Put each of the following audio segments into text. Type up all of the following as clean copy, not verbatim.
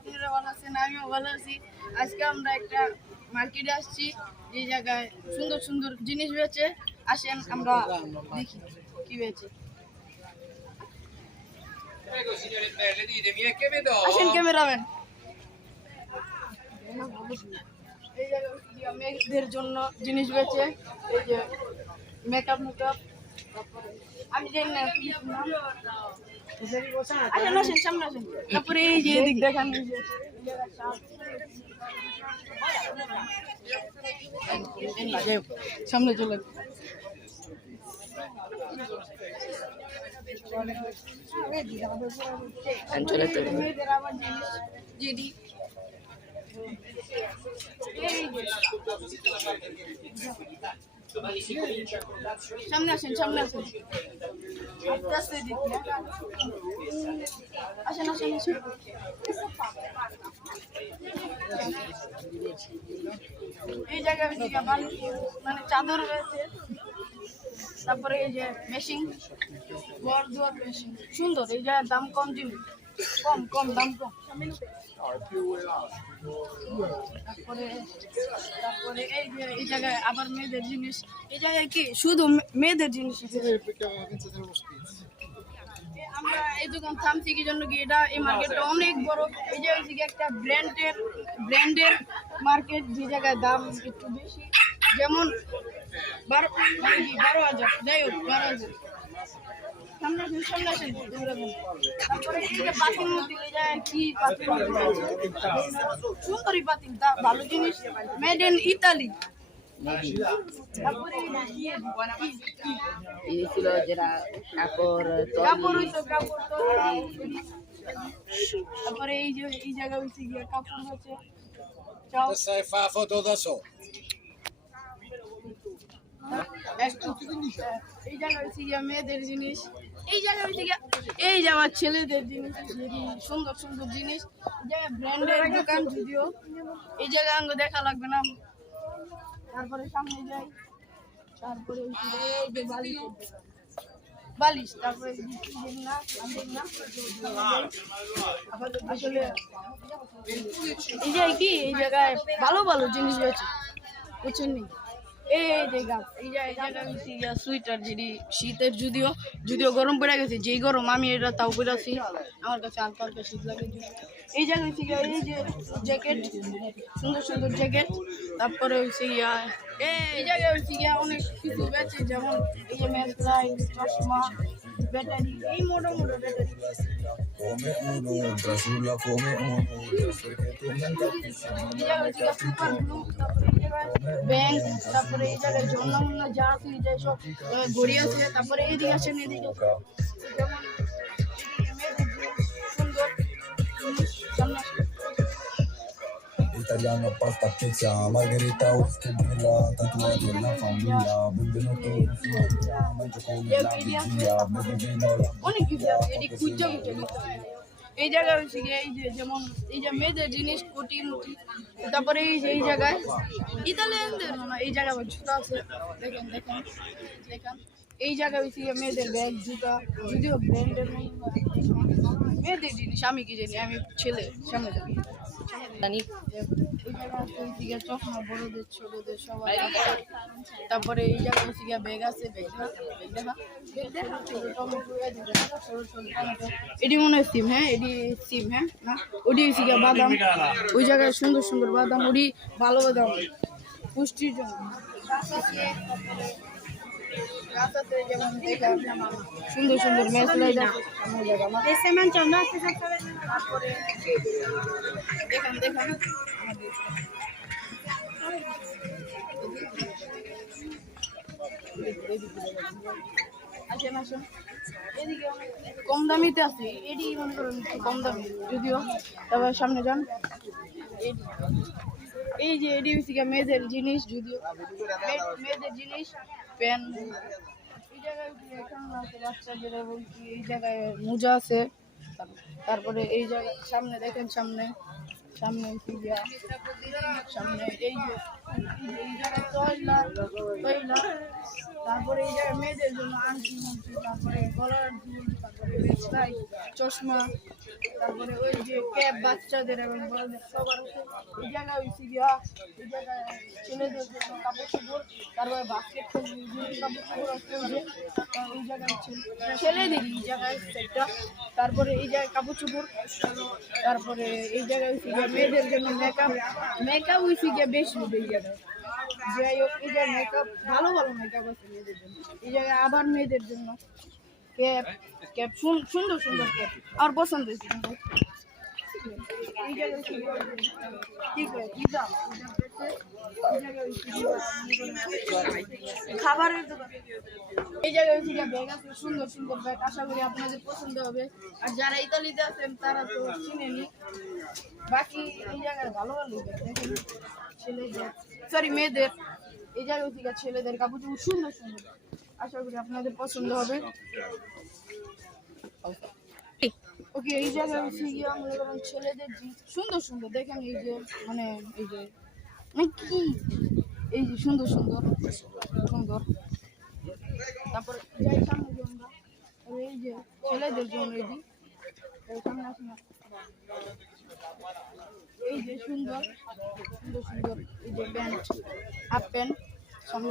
আপনারা ভালো আছেন, আমিও ভালো আছি। আজকে আমরা একটা মার্কেটে আসছি, যে জায়গায় সুন্দর সুন্দর জিনিস বেচে। আসেন আমরা দেখি কি বেচে। আসেন ক্যামেরাম্যান। এই জায়গায় মেয়েদের জন্য জিনিস বেচে, এই যে মেকআপ আমি জানি না আসেন আসেন সামনে আসেন। তারপরে এই যে এদিক দেখান, সামনে চলে মেয়েদের আবার জিনিস জিডি সামনে আসেন সামনে আসেন আস্তে আস্তে আসেন আসেন আসেন। এই জায়গায় মানে চাদর রয়েছে, তারপরে এই যে মেশিন ঘর দুয়ার মেশিন সুন্দর। এই জায়গায় দাম কম, জিনিস কম কম দাম কম। তারপরে তারপরে এই যে এই জায়গায় আবার মেয়েদের জিনিস। এই জায়গায় কি শুধু মেয়েদের জিনিস। আমরা এই দোকান থামছি কি জন্য কি, এটা এই মার্কেটটা অনেক বড়। এই যে একটা ব্র্যান্ডের মার্কেট, যে জায়গায় দাম একটু বেশি, যেমন 12,000, যাই হোক 12,000। সামনে আসেন। তারপরে এই যে পাতিল মতি, এই জায়গায় কি পাতিল সুন্দরী পাতিল, ভালো জিনিস, মেড ইন ইতালি। তারপরে এই যে এই জায়গা হচ্ছে গিয়ে কাপড় হচ্ছে। Sai fa foto da solo. এই জায়গা হচ্ছে গিয়ে মেয়েদের জিনিস। এই জায়গা হচ্ছে গিয়ে এই যে আমার ছেলেদের জিনিস, সুন্দর সুন্দর জিনিস। এই জায়গায় ব্র্যান্ডের দোকান, যদিও এই জায়গায় আঙ্গ দেখা লাগবে না। তারপরে সামনে যাই, তারপরে এই যে বালিশ, তারপরে আসলে এই জায়গায় কি, এই জায়গায় ভালো ভালো জিনিস রয়েছে, বুঝছেন নি? এই জায়গা সুইটার, যেটি শীতের, যদিও গরম পড়ে গেছে, যেই গরম আমি এটা তাও পরে আছি, আমার কাছে হালকা হালকা শীত লাগে। এই জায়গায় এই যে জ্যাকেট, সুন্দর সুন্দর জ্যাকেট। তারপরে হচ্ছে এই জায়গায় অনেক কিছু বেচে, যেমন এই যে ম্যাচ লাইট, চশমা, ব্যাটারি, এই মোটো ব্যাটারি। ব্যাংক, তারপরে এই জায়গায় অন্যান্য যা আছে, সব ঘড়ি আছে। তারপরে এদিকে আসেন, এদিকে যেমন Italiano, pasta, pizza, margherita, whisky, birra, tatuaggio, la famiglia, benvenuto in Florida, mangio con la vigilia, bevi vino, অনেক কিছু আছে, এটি খুঁজে এই জায়গায় হচ্ছে গিয়ে এই যে যেমন এই যে মেয়েদের জিনিস, কোটি মুটি। তারপরে এই জায়গায় ইতালিয়ানদের এই জায়গায় জুতা আছে, দেখেন দেখেন দেখেন। এই জায়গায় হচ্ছে গিয়ে মেয়েদের ব্যাগ, জুতা, যদিও ব্র্যান্ডের মেয়েদের জিনিস। আমি কি জানি, আমি ছেলে, সামনে যাবি জানি। চশমা বড়দের ছোটদের সবাই। তারপরে এই জায়গায় হচ্ছে গিয়ে ব্যাগ আছে, এটি মনে হয় সিম। হ্যাঁ এটি সিম। হ্যাঁ না, ওটি হচ্ছে গিয়ে বাদাম। ওই জায়গায় সুন্দর সুন্দর বাদাম, ওটি ভালো বাদাম, পুষ্টির জন্য। যেমন সুন্দর সুন্দর ম্যাচ লাইট আছে। তারপরে দেখেন দেখেন আসেন আসেন, এদিকে কম দামিতে আছে, এটি মনে করেন কম দামি যদিও। তারপর সামনে যান, এই যে এটি হচ্ছে মেয়েদের জিনিস, যদিও মেয়েদের জিনিস, প্যান। এই জায়গায় বাচ্চাদের এই জায়গায় মোজা আছে। তারপরে এই জায়গায় সামনে দেখেন, সামনে সামনে গিয়া সামনে এই যে এই জায়গায় তৈলা, তারপরে এই জায়গায় মেয়েদের জন্য আংটি মন্ত্রী, তারপরে গলার দুল, তারপরে বেসলাই, চশমা, তারপরে ওই যে ক্যাপ বাচ্চাদের এবং বড়দের সবার আছে। এই জায়গায় হয়েছে গিয়া এই জায়গায় ছেলেদের জন্য কাপড় চোপড়, তারপরে বাস্কেট কাপড় চোপড় আছে ওই যে ওই জায়গায় ছেলেদের এই জায়গায় একটা, তারপরে এই জায়গায় কাপড় চোপড়, তারপরে এই জায়গায় হয়েছে গিয়া মেয়েদের জন্য মেকআপ হয়েছে গিয়া বেশি এই জায়গায়। যাই হোক এই জায়গায় মেকআপ ভালো মেকআপ আছে মেয়েদের জন্য। এই জায়গায় আবার মেয়েদের জন্য ক্যাপ সুন্দর ক্যাপ আমার পছন্দ হয়েছে। এই জায়গায় খাবারের দোকান, এই জায়গায় ব্যাগ আছে সুন্দর ব্যাগ, আশা করি আপনাদের পছন্দ হবে। আর যারা ইতালিতে আছেন তারা তো চিনেনি। বাকি এই জায়গায় ভালো ছেলেদের মেয়েদের, এই জায়গায় ছেলেদের কাপড় সুন্দর, আশা করি আপনাদের পছন্দ হবে। ওকে, এই জায়গায় মনে করেন ছেলেদের সুন্দর দেখেন, এই যে মানে এই যে কি এই যে সুন্দর তারপর যাই সামনে যে আমরা এই যে ছেলেদের জন্য এই সামনে আসুন, এই যে সুন্দর এই যে প্যান্ট, হাফ প্যান্ট সামনে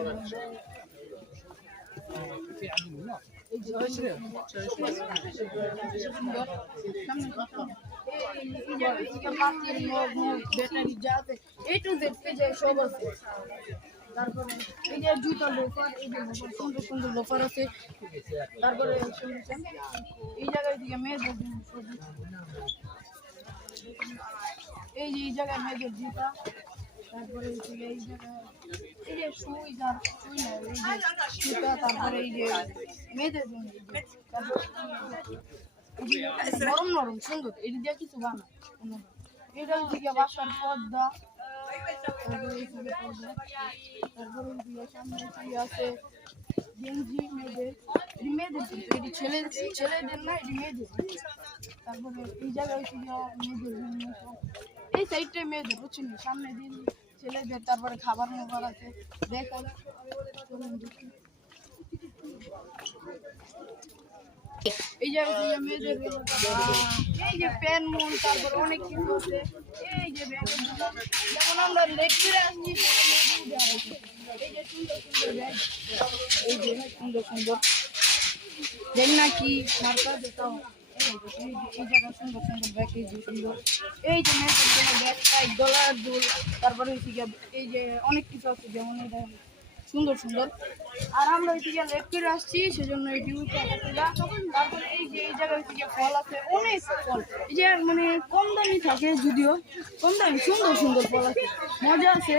তারপরে এই যে জুতো লোফার, এই যে সুন্দর লোফার আছে। তারপরে এই জায়গায় দিকে মেয়েদের এই যে এই জায়গায় মেয়েদের জুতা, তারপরে এই জায়গায় এই যে সুই না এই যে জুতা, তারপরে এই যে মেয়েদের জন্য নরম সুন্দর, এটি দিয়ে কিছু বানা এটা দিকে বাসার পর্দা, তারপরে সামনে আছে গেঞ্জি মেয়েদের এটি ছেলেদের না, এটি মেয়েদের। তারপরে এই জায়গায় মেয়েদের এই সাইডটাই মেয়েদের বুঝছেন, সামনে দিন ছেলেদের। তারপরে খাবার আছে দেখেন, এই জায়গায় মেয়েদের এই যে প্যান মন, তারপরে অনেক কিছু আছে। এই যে ব্যাগের যেমন আমরা লেটফিরে আসছি, এই যে সুন্দর ব্যাগ, এই যে সুন্দর দেখ না কি মার্কা দেখাও। এই জায়গা সুন্দর ব্যাগ, এই যে সুন্দর, এই যে মেয়েদের জন্য ব্যাগ পাই, গলার দুল, তারপরে এই যে অনেক কিছু আছে যেমন এটা সুন্দর। আর আমরা ওইদিকে লেট করে আসছি, সেজন্য এই ভিউটা। তারপরে এই যে এই জায়গায় ফল আছে, অনেক ফল, এই যে মানে কম দামি থাকে, যদিও কম দামি সুন্দর ফল আছে, মজা আছে।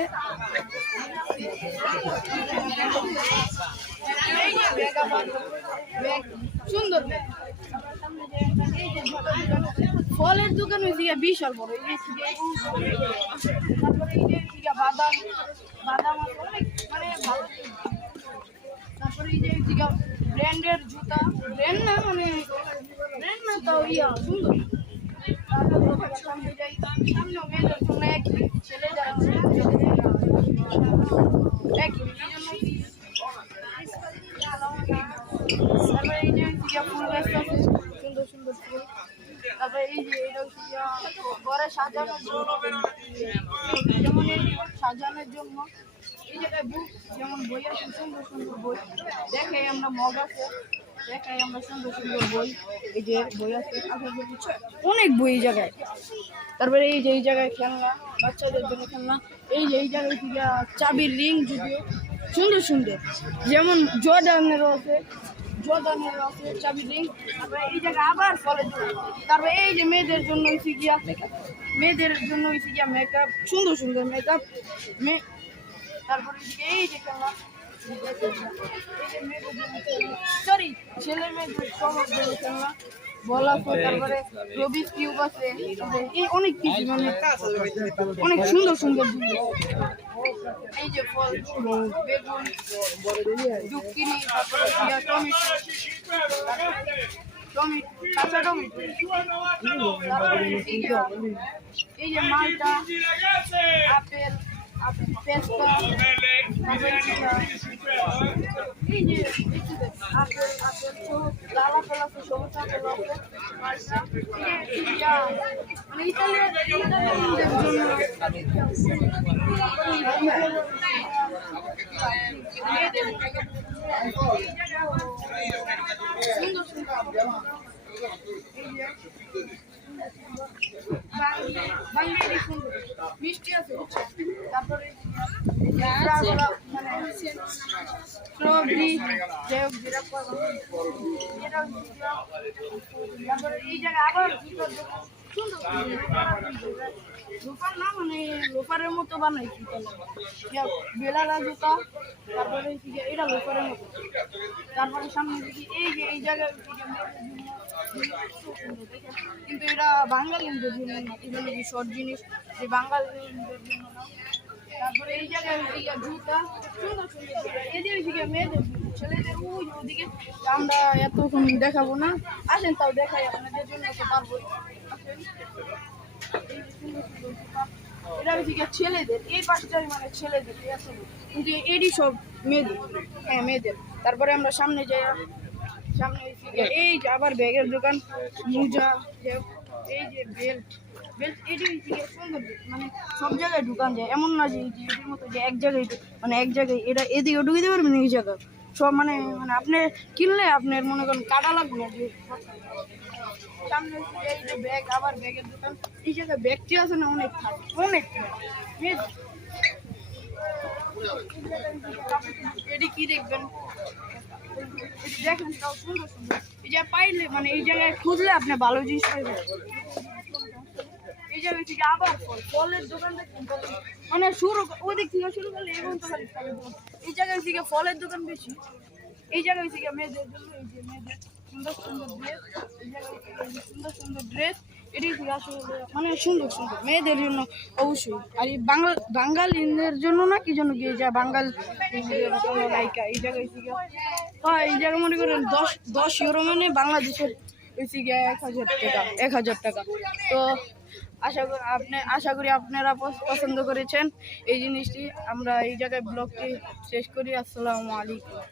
এই যে ব্যাগ সুন্দর ব্যাগ। ফলের দোকান হয়েছে বিশাল বড়। তারপরে এই যে বাদাম আছে অনেক, মানে ভালো। তারপরে এই যে ব্র্যান্ডের জুতা, ব্র্যান্ড না তো সুন্দর। তারপরে সামনে যাই, সামনেও মেয়েদের জন্য একই, ছেলে যারা একই। তারপরে এই যে ফুল গাছ আছে সুন্দর ফুল। তারপরে এই যে এটা ঘরে সাজানোর জন্য, যেমন সাজানোর জন্য এই জায়গায় বুক, যেমন বই আছে সুন্দর বই দেখাই আমরা, মগ আছে দেখাই আমরা সুন্দর বই, এই যে বই আছে অনেক বই এই জায়গায়। তারপরে এই যে এই জায়গায় খেলনা, বাচ্চাদের জন্য খেলনা, এই যে এই জায়গায় চাবির রিং, যদিও সুন্দর যেমন জর্ডানেরও আছে চাবির রিং। তারপরে এই জায়গায় আবার ফলের দোকান। তারপরে এই যে মেয়েদের জন্য মেকআপ, সুন্দর মেকআপ। তারপরে এই যে খেলনা, ছেলে মেয়েদের সবার জন্য খেলনা, বল আছে। তারপরে রবিস কিউব আছে, এই অনেক কিছু, মানে অনেক সুন্দর জিনিস। এই যে ফল, বেগুন, জুকিনি, তারপরে টমেটো, টমেটো, কাঁচা টমেটো। তারপরে এই যে মালটা, আপেল, পেস্তা, এই যে আপেল, লাল আপেল আছে, সবুজ আপেল আছে, মালটা, মানে ইতালিয়ানদের জন্য সুন্দর সুন্দর বাঙালি সুন্দর মিষ্টি আছে। তারপরে মানে স্ট্রবেরি, তারপরে এই জায়গায় আবার লোফার না, মানে লোফারের মতো বানাই বেলালা জুতা। তারপরে এটা লোফারের মতো। তারপরে সামনে দেখি এই যে এই জায়গায় কিন্তু এটা বাঙালিদের জন্য না, এখানে যে শর্ট জিনিস যে বাঙালিদের জন্য না। তারপরে এই জায়গায় জুতা সুন্দর সুন্দর, এদিকে মেয়েদের ছেলেদের ওদিকে আমরা এতক্ষণ দেখাবো না, আসেন তাও দেখাই আপনাদের জন্য পারবো। এটা হচ্ছে ছেলেদের, এই পাশটাই মানে ছেলেদের, কিন্তু এরই সব মেয়েদের। হ্যাঁ মেয়েদের। তারপরে আমরা সামনে যাই, সামনে এই যে আবার ব্যাগের দোকান, মোজা, এই যে বেল্ট, এটি সুন্দর, মানে সব জায়গায় দোকান যায়, এমন না যে এটির মতো যে এক জায়গায়, মানে এক জায়গায় এটা এদিকে ঢুকে দিতে পারবেন এই জায়গা সব, মানে মানে আপনি কিনলে আপনার মনে করেন কাটা লাগবে না। যে সামনে এই যে ব্যাগ, আবার ব্যাগের দোকান, এই জায়গায় ব্যাগটি আছে না অনেক থাকে, অনেক। এটি কি দেখবেন দেখেন, তাও সুন্দর সুন্দর। এই যে পাইলে মানে এই জায়গায় খুঁজলে আপনি ভালো জিনিস পাইবেন। এই জায়গায় থেকে আবার ফলের দোকান দেখবেন, মানে শুরু ওদিক থেকে শুরু করলে এবং তো খালি ফলের দোকান। এই জায়গায় থেকে ফলের দোকান বেশি। এই জায়গায় থেকে মেয়েদের জন্য এই যে মেয়েদের সুন্দর সুন্দর ড্রেস, এই জায়গায় সুন্দর সুন্দর ড্রেস, এটি আসলে মানে সুন্দর সুন্দর মেয়েদের জন্য অবশ্যই। আর এই বাঙালিদের জন্য না, কি জন্য গিয়ে যা বাঙাল নায়িকা এই জায়গায় থেকে, হ্যাঁ এই জায়গায় মনে করেন 10 ইউরো মানে বাংলাদেশের হয়েছে গিয়ে 1000 টাকা। তো আশা করি আপনারা পছন্দ করেছেন এই জিনিসটি। আমরা এই জায়গায় ব্লগটি শেষ করি। আসসালামু আলাইকুম।